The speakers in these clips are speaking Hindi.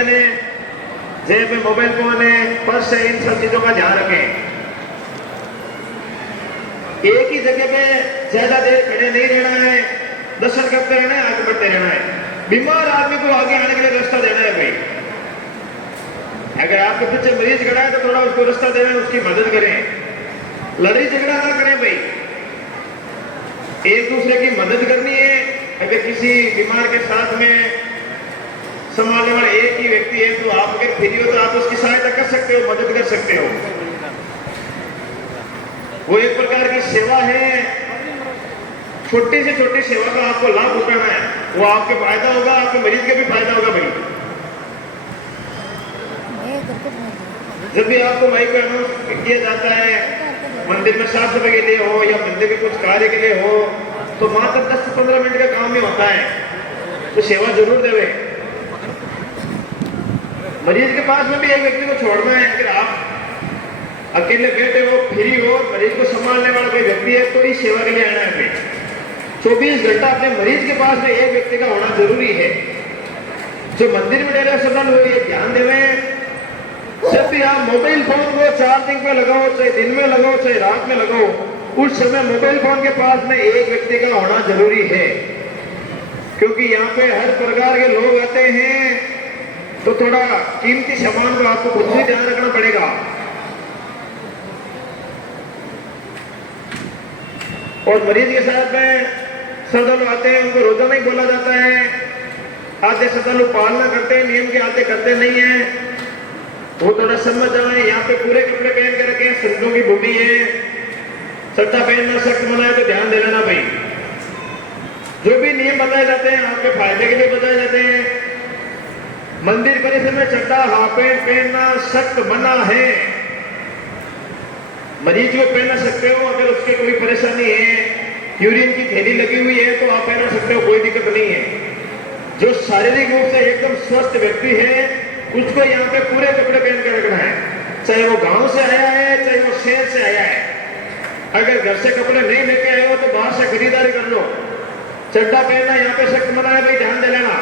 बने, जेब में मोबाइल फोन है, पर्स है, इन सब चीजों का ध्यान रखें। एक ही जगह पे ज्यादा देर खड़े नहीं रहना है, दर्शन करते रहना है, आगे बढ़ते रहना है। बीमार आदमी को आगे आने के लिए रास्ता देना है भाई। अगर आपके पीछे मरीज खड़ा है तो थोड़ा उसको रास्ता देना है, उसकी मदद करें, लड़ाई झगड़ा ना करें भाई, एक दूसरे की मदद करनी है। अगर किसी बीमार के साथ में संभालने वाला एक ही व्यक्ति है तो आप अगर फ्री हो तो आप उसकी सहायता कर सकते हो, मदद कर सकते हो। वो एक प्रकार की सेवा है। छोटी से छोटी सेवा का आपको लाभ उठाना है, वो आपके फायदा होगा, आपके मरीज के भी फायदा होगा भाई। जब भी आपको माइक में अनाउंस किया जाता है, मंदिर में साफ सफाई के लिए हो या मंदिर के कुछ कार्य के लिए हो, तो मात्र 10 से 15 मिनट का काम ही होता है, तो सेवा जरूर देवे। मरीज के पास में भी एक व्यक्ति को छोड़ना है। अगर आप अकेले बैठे हो, फ्री हो, मरीज को संभालने वाला कोई व्यक्ति है तो इस सेवा के लिए आना है। 24 घंटा अपने मरीज के पास में एक व्यक्ति का होना जरूरी है। जो मंदिर में डेरा श्रद्धालु है ये ध्यान देवे, जब भी आप मोबाइल फोन को चार्जिंग पे लगाओ, चाहे दिन में लगाओ चाहे रात में लगाओ, उस समय मोबाइल फोन के पास में एक व्यक्ति का होना जरूरी है। क्योंकि यहाँ पे हर प्रकार के लोग आते हैं, तो थोड़ा कीमती सामान को आपको खुद ही ध्यान रखना पड़ेगा। और मरीज के साथ में श्रद्धालु आते हैं, उनको रोजाना ही बोला जाता है। आधे श्रद्धालु पालना करते हैं, नियम के आते करते नहीं है, वो थोड़ा समझ जाए। यहाँ पे पूरे कपड़े पहन के रखे, संतों की भूमि है, सट्टा पहनना सख्त मना है, तो ध्यान देना ना भाई। जो भी नियम बताए जाते हैं आपके फायदे के लिए बताए जाते हैं। मंदिर परिसर में चड्डा हाफ पैंट पहनना सख्त मना है। मरीज को पहना सकते हो, अगर उसके कोई परेशानी है, यूरिन की थैली लगी हुई है तो आप पहना सकते हो, कोई दिक्कत नहीं है। जो शारीरिक रूप से एकदम स्वस्थ व्यक्ति है उसको यहाँ पे पूरे कपड़े पहन कर रखना है, चाहे वो गांव से आया है चाहे वो शहर से आया है। अगर घर से कपड़े नहीं लेके आए हो तो बाहर से खरीदारी कर लो। चड्डा पहनना यहाँ पे सख्त मना है भाई, ध्यान दे लेना।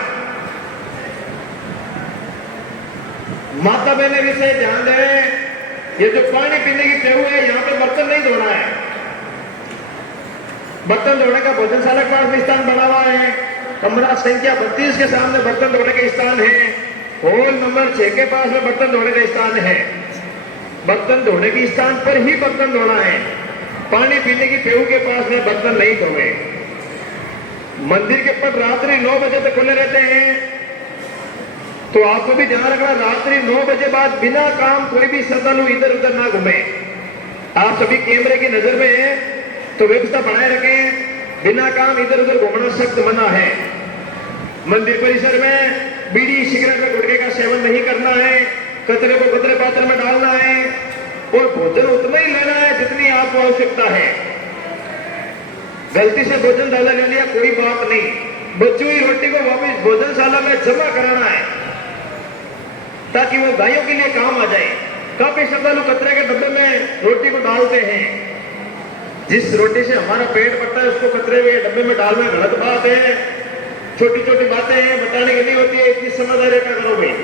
माता बहने भी से ध्यान दे, ये जो पानी पीने की टेव है यहाँ पे बर्तन नहीं धोना है। बर्तन धोने का भोजनशाला के पास में स्थान बना हुआ है, कमरा संख्या 32 के सामने बर्तन धोने के स्थान है, हॉल नंबर 6 के पास में बर्तन धोने का स्थान है। बर्तन धोने के स्थान पर ही बर्तन धोना है, पानी पीने की टेव के पास में बर्तन नहीं धोए। मंदिर के पट रात्रि 9 बजे तक खुले रहते हैं, तो आपको भी ध्यान रखना, रात्रि 9 बजे बाद बिना काम कोई भी श्रद्धालु इधर उधर ना घूमे। आप सभी कैमरे की नजर में है तो व्यवस्था बनाए रखें, बिना काम इधर उधर घूमना सख्त मना है। मंदिर परिसर में बीड़ी सिगरेट में गुटखे का सेवन नहीं करना है, कचरे को कचरे पात्र में डालना है और भोजन उतना ही लेना है जितनी आपको आवश्यकता है। गलती से भोजन डाला ले लिया कोई बात नहीं, बची हुई रोटी को वापस भोजनशाला में जमा कराना है ताकि वो गायों के लिए काम आ जाए। काफी श्रद्धालु कचरे के डब्बे में रोटी को डालते हैं, जिस रोटी से हमारा पेट भरता है उसको कचरे के डब्बे में डालना गलत बात है। छोटी छोटी बातें हैं, बताने की नहीं होती है, इतनी समझदारी का करो भाई।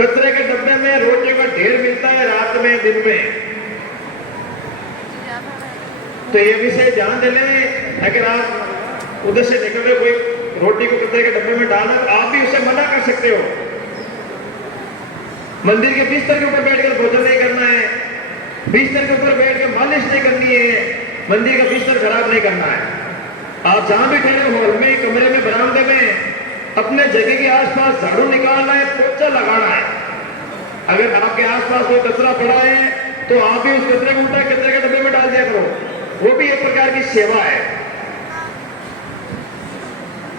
कचरे के डब्बे में रोटी का ढेर मिलता है रात में दिन में, तो ये विषय ध्यान दे लें। अगर आप उधर से निकल रहे कोई रोटी को कचरे के डब्बे में डालना तो आप भी उसे मना कर सकते हो। मंदिर के बिस्तर के ऊपर बैठकर भोजन नहीं करना है, बिस्तर के ऊपर बैठकर मालिश नहीं करनी है, मंदिर का बिस्तर खराब नहीं करना है। आप जहां भी ठहरे, हॉल में, कमरे में, बरामदे में, अपने जगह के आसपास झाड़ू निकालना है, पोछा लगाना है। अगर आपके आसपास कोई कचरा पड़ा है तो आप भी उस कचरे को उठा कचरे के डब्बे में डाल दिया करो, वो भी एक प्रकार की सेवा है।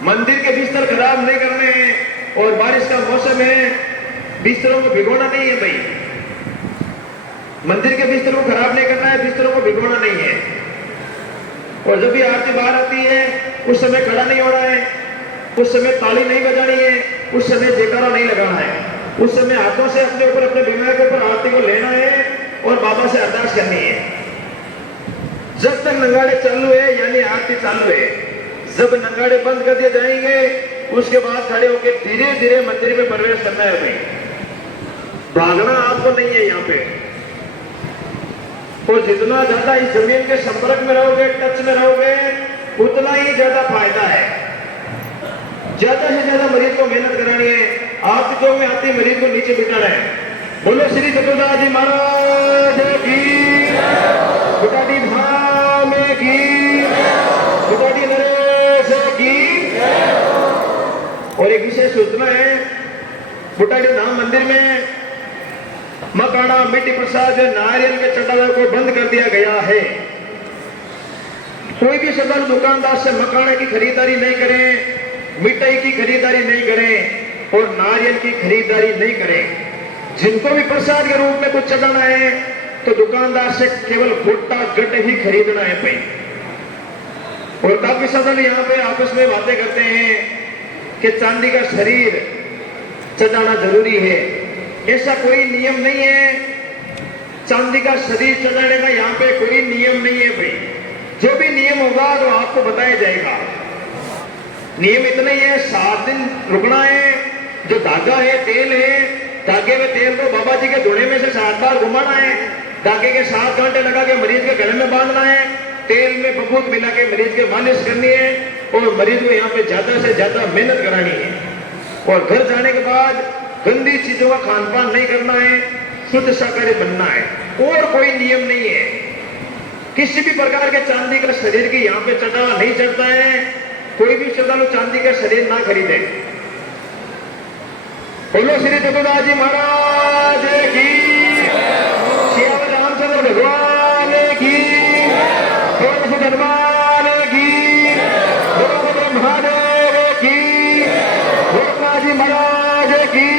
मंदिर के बिस्तर खराब नहीं करने हैं और बारिश का मौसम है, बिस्तरों को भिगोना नहीं है भाई। मंदिर के बिस्तरों को खराब नहीं करना है, बिस्तरों को भिगोना नहीं है। और जब भी आरती बाहर आती है उस समय खड़ा नहीं होना है, उस समय ताली नहीं बजानी है, उस समय जयकारा नहीं लगाना है, उस समय हाथों से अपने ऊपर अपने बीमार के ऊपर आरती को लेना है और बाबा से अरदास करनी है। जब तक नगाड़े चालू है यानी आरती चालू है, जब नगाड़े बंद कर दिए जाएंगे उसके बाद खड़े होकर धीरे धीरे मंदिर में प्रवेश करना है भाई। भागना आपको नहीं है यहाँ पे। और जितना ज्यादा इस जमीन के संपर्क में रहोगे, टच में रहोगे, उतना ही ज्यादा फायदा है। ज्यादा से ज्यादा मरीज को मेहनत करानी है। आप जो में आती मरीज को नीचे बिठाना है। बोलो श्री चतुर्दास जी महाराज की, बुटाटी धाम की, बुटाटी नरेश की। और एक विशेष सूचना है, बुटाटी धाम मंदिर में मकाना, मिट्टी प्रसाद, नारियल के चटालों को बंद कर दिया गया है। कोई भी श्रद्धालु दुकानदार से मकाने की खरीदारी नहीं करें, मिठाई की खरीदारी नहीं करें और नारियल की खरीदारी नहीं करें। जिनको भी प्रसाद के रूप में कुछ चढ़ाना है तो दुकानदार से केवल भुट्टा गट ही खरीदना है भाई। और काफी श्रद्धालु यहाँ पे आपस में बातें करते हैं कि चांदी का शरीर चढ़ाना जरूरी है। ऐसा कोई नियम नहीं है। चांदी का शरीर चढ़ाने का यहाँ पे कोई नियम नहीं है भाई। जो भी नियम होगा तो आपको बताया जाएगा। नियम इतना ही है, 7 दिन रुकना है। जो धागा है, तेल है, धागे में तेल को बाबा जी के धोने में से 7 बार घुमाना है। धागे के 7 घंटे लगा के मरीज के गले में बांधना है। तेल में बबूत मिला के मरीज के मालिश करनी है और मरीज को यहाँ पे ज्यादा से ज्यादा मेहनत करानी है। और घर जाने के बाद गंदी चीजों का खान पान नहीं करना है, शुद्ध शाकाहारी बनना है। और कोई नियम नहीं है। किसी भी प्रकार के चांदी का शरीर की यहाँ पे चढ़ावा नहीं चढ़ता है। कोई भी श्रद्धालु चांदी का शरीर ना खरीदे। बोलो श्री चतुर्दास जी महाराज की, सियावर रामचंद्र भगवान की, हनुमान की, ब्रह्मदेव की, गोरखनाथ जी महाराज की।